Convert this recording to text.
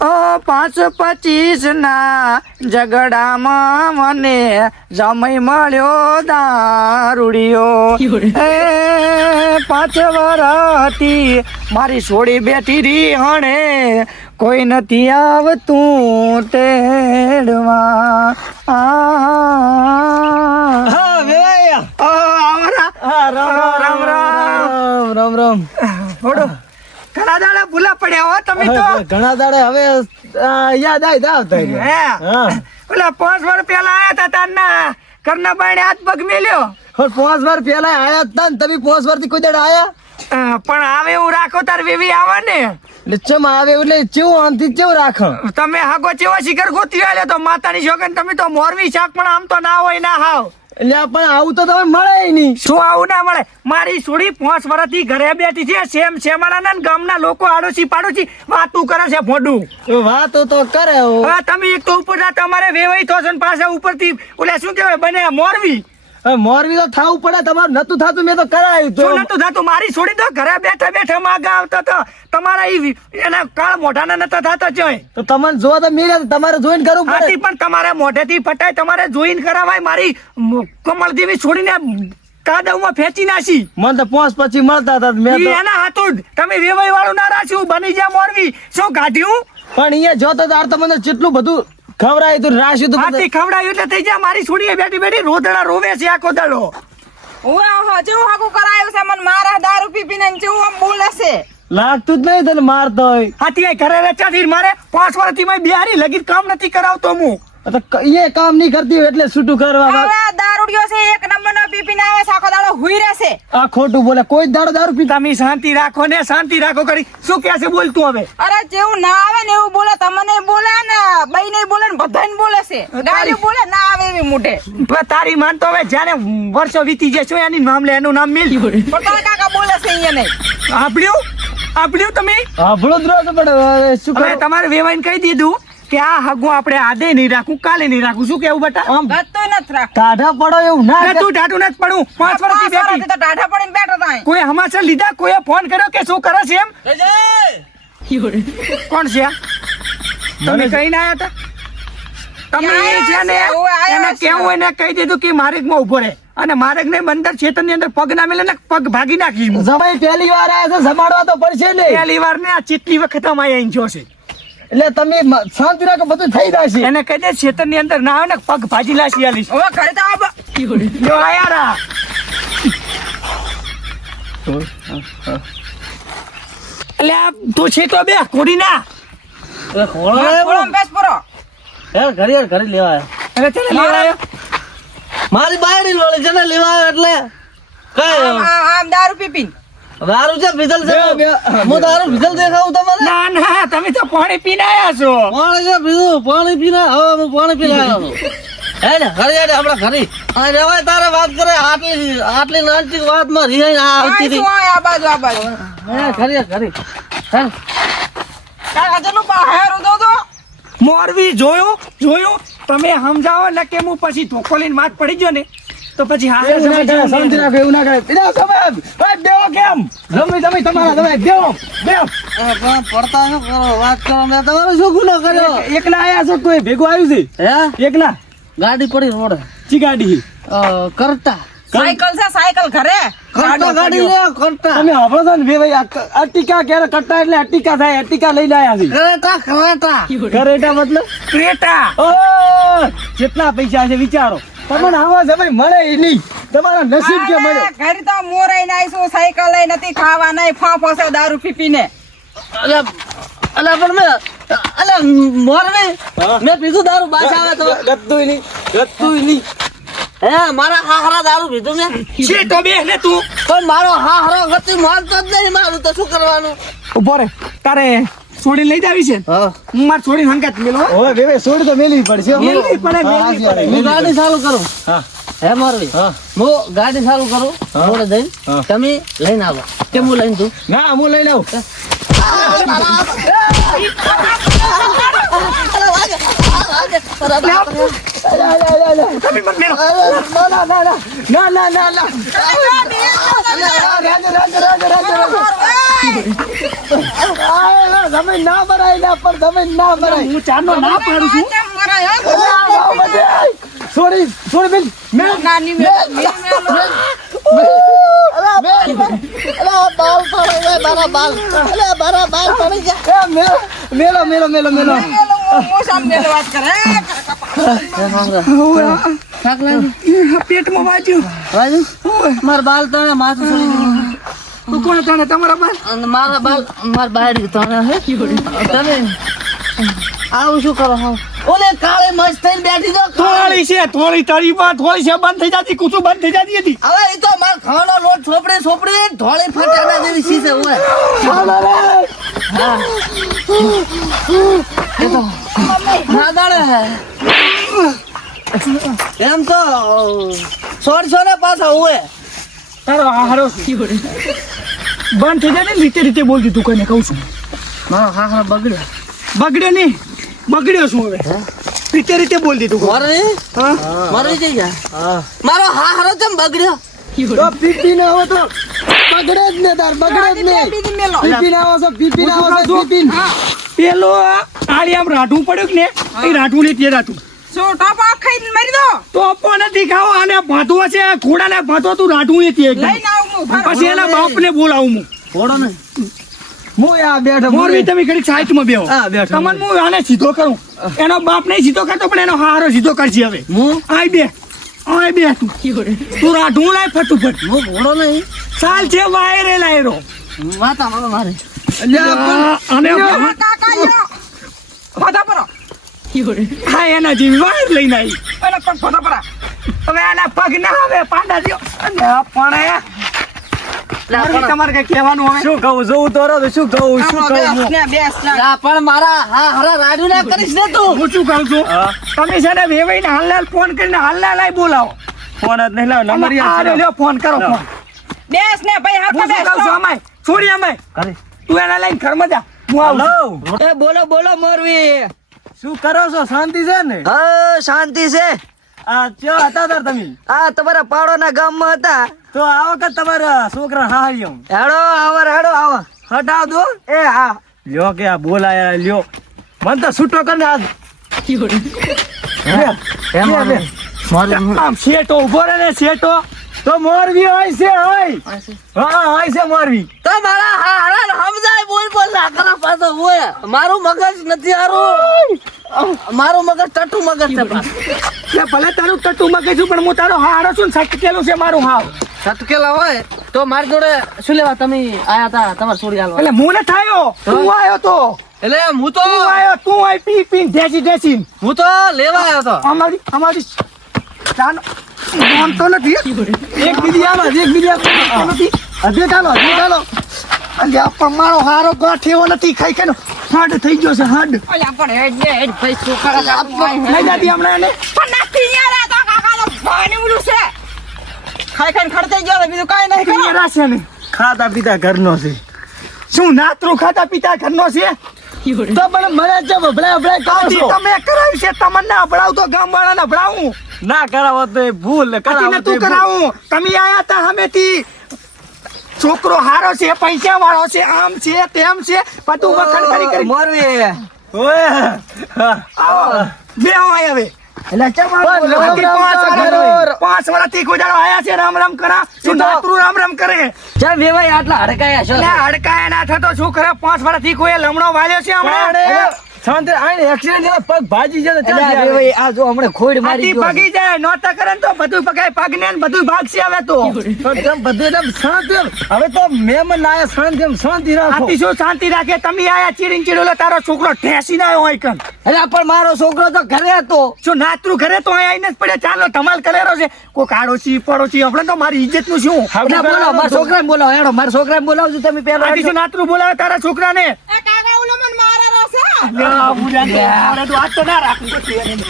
ઓ પાંચ પચીસ ના ઝઘડામાં મને જમઈ મળ્યો દારૂડિયો. એ પાંચ વરતી મારી છોડી બેઠી રી હણે. કોઈ નથી આવતું તેડવા. રામ રામ, રામ. રામ રામ દાડા ભૂલા પડ્યા હો તમે તો. ઘણા દાડે હવે યાદ આવી દાવ થઈ હે. ઓલા પાંચ વર પેલા આયા તા તારના ઘરના બાણે હાથ પગ મેલ્યો. પણ પાંચ વાર પેલા આયા તા ને તમે પાંચ વારથી કોઈ દાડે આયા? પણ આવે એવું રાખો તાર વેવી આવે ને એટલે ચમ આવે એટલે ચેવું આમથી ચેવું રાખો? તમે હાગો ચેવો શિખર ગોતી આલે તો માતાની શોખન તમે તો મોરવી શાક પણ આમ તો ના હોય ના હાવ. એટલે પણ આવું તો તમે મળે નહીં. શું આવું ના મળે? મારી છોડી પાંચ વર્ષથી ઘરે બેઠી છે સેમ સેમાડાના ને ગામના લોકો આડોશી પાડોશી વાતું કરે છે ફોડું. વાતો તો કરે હા. તમે એક તો ઉપર તમારે વેવાઈ થો છે ને પાછા ઉપરથી. ઓલે શું કહેવાય બને મોરવી. મોરબી તો થાવું પડે તમારું નતું થતું મેં તો કરાયું તો નતું થતું? મારી છોડી દો ઘરે બેઠા બેઠા માગા આવતો તો તમારા ઈ એના કાળ મોઢાના નતા થતા ચોય તો તમને જો તો મેળ્યા તમારે જોઈન કરવું પડે. પણ તમારે મોઢેથી ફટાય તમારે જોઈન કરાવાય. મારી કમળ દેવી છોડીને કાદવમાં ફેંચી નાસી મને તો પોસ પછી મળતા હતા મેં એના હાથું તમે વેવાઈ વાળું ના રાખ્યું બની જાય મોરવી શું કાઢ્યું પણ અહીંયા જોતો તાર તમને મને કેટલું બધું ખવડાયું તું રાશ્યું તું હાથી ખવડાયું એટલે થઈ જા મારી છોડીએ બેઠી બેઠી રોદડા રોવે છે આખો દડો. ઓય હા જેવું હાકું કરાયું છે મને મારા દારૂ પી પીને જેવું આમ બોલે છે. લાગતું જ નહીં તને મારતો હોય. હાથી ઘરે વેચાથી મારે પાંચ વર્ષથી મેં બિહારી લગી કામ નથી કરાવતો હું. આ એ કામ નહીં કરતી એટલે છૂટું કરવા દારૂડિયો છે એક નંબરનો પી પીને આવે સાખો દાડો હુઈ રહેશે આ ખોટું બોલે. કોઈ દાડો દારૂ પીતા તમે શાંતિ રાખો ને શાંતિ રાખો કરી. શું કે છે બોલતું હવે? અરે જેવું ના આવે ને એવું બોલે તમને બોલે ને બઈ નહીં બોલે ને બધાને બોલે છે. ગાડી બોલે ના આવે એવી મોઢે. તારી માન તો હવે જાણે વર્ષો વીતી જશે એની નામ લે એનું નામ મિલ. પણ તારા કાકા બોલે છે અહીંયા નહીં. આપડ્યું આપડ્યું તમે? આપડો દ્રોહ પણ શું તમારે વેવાઈને કહી દીધું. કે આ હગું આપણે આદે નહીં રાખું કાલે નહીં રાખું. શું કેવું બેટા? આમ ગતું નથી રાખ. ટાઢા પડો એવું ના ના, તું ટાઢું નથી પડું. પાંચ વર્ષથી બેઠી. તો ટાઢા પડીને બેઠો થાય કોઈ હમાસર લીધા? કોઈએ ફોન કર્યો કે શું કરે છે એમ? કોણ છે આ? તમે કઈ ના આવ્યા હતા? તમે એ છે ને એને છે. કેવું એને કહી દીધું કે માર્ગમાં ઊભો રહે. અને મારક ને બંદરની અંદર પગ ના મેલે ને પગ ભાગી નાખી. સમય પહેલી વાર આયા છે સંભાળવા તો પડશે ને પહેલી વાર ને આ ચેટલી વખત અમે અહીં જો છે. એટલે તમે શાંતિ રાખો બધું થઈ જશે. એને કહી દે ખેતરની અંદર ના આવે ને પગ ભાજી લાશી આલી હવે ઘરે તો આવ. જો આયા રા. એટલે આ તું છે તો બે કોડી ના થોડો બેસ પરો. ઘરે યાર ઘરે લેવા આવ્યા. એટલે ચાલે લેવા આવ્યો. મારી બાયડી લોળી છે ને લેવા આવ્યો એટલે. કઈ આમ દારૂ પી દારૂ છે પીધલ છે? હું તારું પીધલ દેખાવું તમને ના ના તમે તો પાણી પીને આવ્યા છો. પાણી છે પીધું. પાણી પીને હવે હું પાણી પીને આવ્યો છું હે ને ઘરે યાર આપડે ઘરે. આ રેવાય તારે વાત કરે આટલી આટલી નાનચી વાતમાં રિહાઈ આ આવતી હતી. આ બાજુ આ બાજુ? હે ઘરે ઘરે. હે? કાકા બહાર ઉદો તો. મોરવી જોયું જોયું? તમે સમજાવો ને કે હું પછી ધોકો લઈને વાત પડી ગયો ને? તો પછી હા એવું ના કરે, શાંતિ રાખો, એવું ના કરે. બીજા તમે, ભાઈ, બેહો કેમ? જમી જમી તમારા, તમે બેહો, બેહો. પડતા શું કરો, વાત કરો, મેં તમારો શું ગુનો કર્યો? એકલા આયા છો કોઈ ભેગો આવ્યું છે હે? એકલા ગાડી પડી રોડે. ચી ગાડી કરતા. સાયકલ છે સાયકલ ઘરે કરતા ગાડી લે, કરતા. તમે છો ને બે ભાઈ અટિકા ક્યારે કરતા એટલે અટિકા થાય અટિકા લઈને આયા છે કરેટા, કરેટા. કરેટા મતલબ ક્રેટા જેટલા પૈસા છે વિચારો તમને આવા સમય મળે નહીં. તમારા નસીબ કે મળ્યો? ઘરે તો મોરાઈ નાઈ છું સાયકલ લઈ નથી ખાવા નહીં ફાંફો છે દારૂ પી પીને. અલા, અલા, પણ મેં, અલા, મોરબી, મેં પીધું દારૂ બાસ આવે તો. ગત્તુય નહીં ગત્તુય નહીં. હે મારા હાહરા દારૂ પીધું મેં. છે તો બે ને તું? પણ મારો હાહરો ગતિ મારતો જ નહીં મારું તો શું કરવાનું? ઊભો રે તારે છોડી લઈ જાવી છે હા હું માર છોડી હંગાત મેલો ઓય બેબે બે તો મેલી પડશે મેલવી પડે, મેલવી પડે. હું ગાડી ચાલુ કરું હા. હે મારવી હું ગાડી ચાલુ કરું થોડે જઈને તમે લઈને આવો કે હું લઈને તું ના હું લઈને આવું મેલો ના ના ના ના ના ના ના ના ના ભરાય ના પણ જમીન ના ભરાય હું ચારનો ના પાડું છું. છોડી છોડી બેન મેં નાની મેલો મેલો મેલો મેલો પેટમાં વાગ્યું મારા બાલ તમે માથું કોણ તને તમારા બાર? અને મારા બાલ મારા બાયડી તને હે. તમે આવું શું કરો હા? ઓલે કાળે મસ્ત થઈને બેઠી તો થોડી છે થોડી તારી માં થોડી છે બંધ થઈ જતી કુસુમ બંધ થઈ જતી હતી. હવે એ તો માર ખાવાનો લોટ છોપડે છોપડે ધોળે ફટાના જેવી સી છે ઓય હા. એ તો ના દાડે હે. એમ તો સોળસો ને પાછા હોય તારો હારો બંધ થઈ જાય ને રીતે રીતે બોલતી તું કઈને કહું છું. મારો હાહરો બગડ્યો. બગડ્યો નહીં બગડ્યો શું હવે. રીતે રીતે બોલતી તું મરી? હા. મરી જઈ ગયા? મારો હારો કેમ બગડ્યો? તો પીપી ને હવે તો બગડે જ ને તાર બગડે જ ને. પીપી ને આવો છો પીપી ને આવો છો પીપી પેલો આડી આમ રાઠું પડ્યું કે ને? એ રાઠું ને તે રાઠું શું ટોપા ખાઈને મરી દો. નથી ખાવો આને ભાતો છે ઘોડાને ભાતો તું રાઠું એ તે લઈને આવું હું પછી એના બાપને બોલાવું હું. ઘોડો ને. હું આ બેઠો મોરબી તમે સાઈડમાં બેહો. હા, બેઠો. તમને હું આને સીધો કરું. એનો બાપ નહીં સીધો કરતો પણ એનો હારો સીધો કરશે હવે. હું? આય બે. આય બે તું. તું રાઢું લાય ફટુફટ. હું ઘોડો નહીં. ચાલ છે વાયરે લાયરો. માતા મારો. મારે અને કાકા લ્યો. પરો. હા એના જેવી વાયર લઈને આવી. એના પગ ફોટા પરા. હવે આના પગ ના આવે પાંડા થયો પણ તમારે કઈ કહેવાનું હવે? શું કહું જોઉં તો રહ્યો શું કહું આમાં બેસ ને, બેસ ને. આ પણ મારા હા હરા રાડુ ના કરીશ ને તું? હું શું કહું છું? તમે છે ને વેવાઈને હાલનાલ ફોન કરીને હાલનાલ આય બોલાવો. ફોન જ નહીં લાવ નંબર લ્યો ફોન કરો ફોન. બેસ ને ભાઈ હું બેસ કહું છું અમાય છોડી અમાય તું એના લઈને ઘરમાં જા. હું આવું એ બોલો બોલો મોરવી. શું કરો છો? શાંતિ છે ને? હા શાંતિ છે. આ ચો હતા તાર તમે? આ તમારા પાડોના ગામમાં હતા. તો આ વખત તમારા છોકરા હાહરિયો. હેડો આવર હેડો આવો. હટાવ દો. એ હા. લ્યો કે આ બોલાયા લ્યો. મન તો છૂટો કરીને આજ. એમ. આમ? શેટો ઊભો રહે ને શેઠો. તો મોરવી હોય છે હોય. હા હોય છે મોરવી તો મારા હારા સમજાય બોલ બોલ કરા પાછો હોય. મારું મગજ નથી હારું. મારું મગજ ટટુ મગજ છે ભલે તારું ટટુ મગજ છું પણ હું તારો હારો છું સટકેલું છે મારું હાવ. સટકેલા હોય તો મારી જોડે શું લેવા? તમે આયા હતા તમારે છોડી હાલવા એટલે હું ને થાયો તું? આયો તો. એટલે હું તો તું આયો તું આઈ પી પી ઢેસી ઢેસી હું તો લેવા આવ્યો હતો અમારી અમારી ચાલો. નામ તો નથી. એક બીજી એક બીજી નથી. હજે ચાલો હજે ચાલો. અને પણ મારો હારો ગાંઠ નથી. ખાઈ ખાઈ હાડ થઈ ગયો છે હાડ. અલ્યા પણ હેડ ને, હેડ ભાઈ છોકરા લઈ જાતી હમણાં એને. પણ નથી યાર આ તો કાકાનો ભાઈ ઉલું છે. ખાઈ ખાઈ ખડતાઈ ગયો બીજું કાંઈ નહીં કરો. ને. ખાતા પીતા ઘરનો છે. શું નાતરું ખાતા પીતા ઘરનો છે? તો પણ મને જે ભભળાય ભભળાય કરો તમે કરાવ્યું છે તમને ના ભળાવ તો ગામ વાળાને ભળાવું ના કરાવો તો ભૂલ કરાવો તું કરાવું. તમે આયા તા હમેથી. છોકરો હારો છે પૈસા વાળો છે આમ છે તેમ છે બધું વખણ કરી કરી. મોરવી. આવો. બે આવો હવે. પાંચ વર્ષ- પાંચ વર્ષથી ગુજારો આયા છે રામ રામ કરા. નાતરું રામ રામ કરે? ચમ વેવાય આટલા હડકાયા છો? હડકાયા ના થતો શું કરે? પાંચ વર્ષથી કોઈ લમણો વાલ્યો છે હમણાં? શાંતિ આને એક્સિડન્ટ પગ ભાજી જાય ચાલ વેવાય આ જો હમણે ખોડ મારી ગયો. પગી જાય નોતા કરે તો બધું પગાય પગ ને બધું ભાગશે હવે તો. બધું એકદમ શાંત હવે તો મહેમાન આયા શાંત એમ શાંતિ રાખો. આતી શું શાંતિ રાખે? તમે આયા ચીડીન ચીડોલો તારો છોકરો ઠેસી ના હોય કન અરે પણ મારો છોકરો તો ઘરે હતો. શું નાતરું ઘરે તો અહીંયા આઈને જ પડે? ચાલો ધમાલ કરેલો છે. કોઈ આડોશી પડોશી આપણે તો મારી ઇજ્જતનું શું બોલો મારા છોકરાને બોલાવો એડો મારા છોકરાને બોલાવજો તમે પેલા નાતરું બોલાવે તારા છોકરાને? આ બુઢાને તો આ તો ના એને.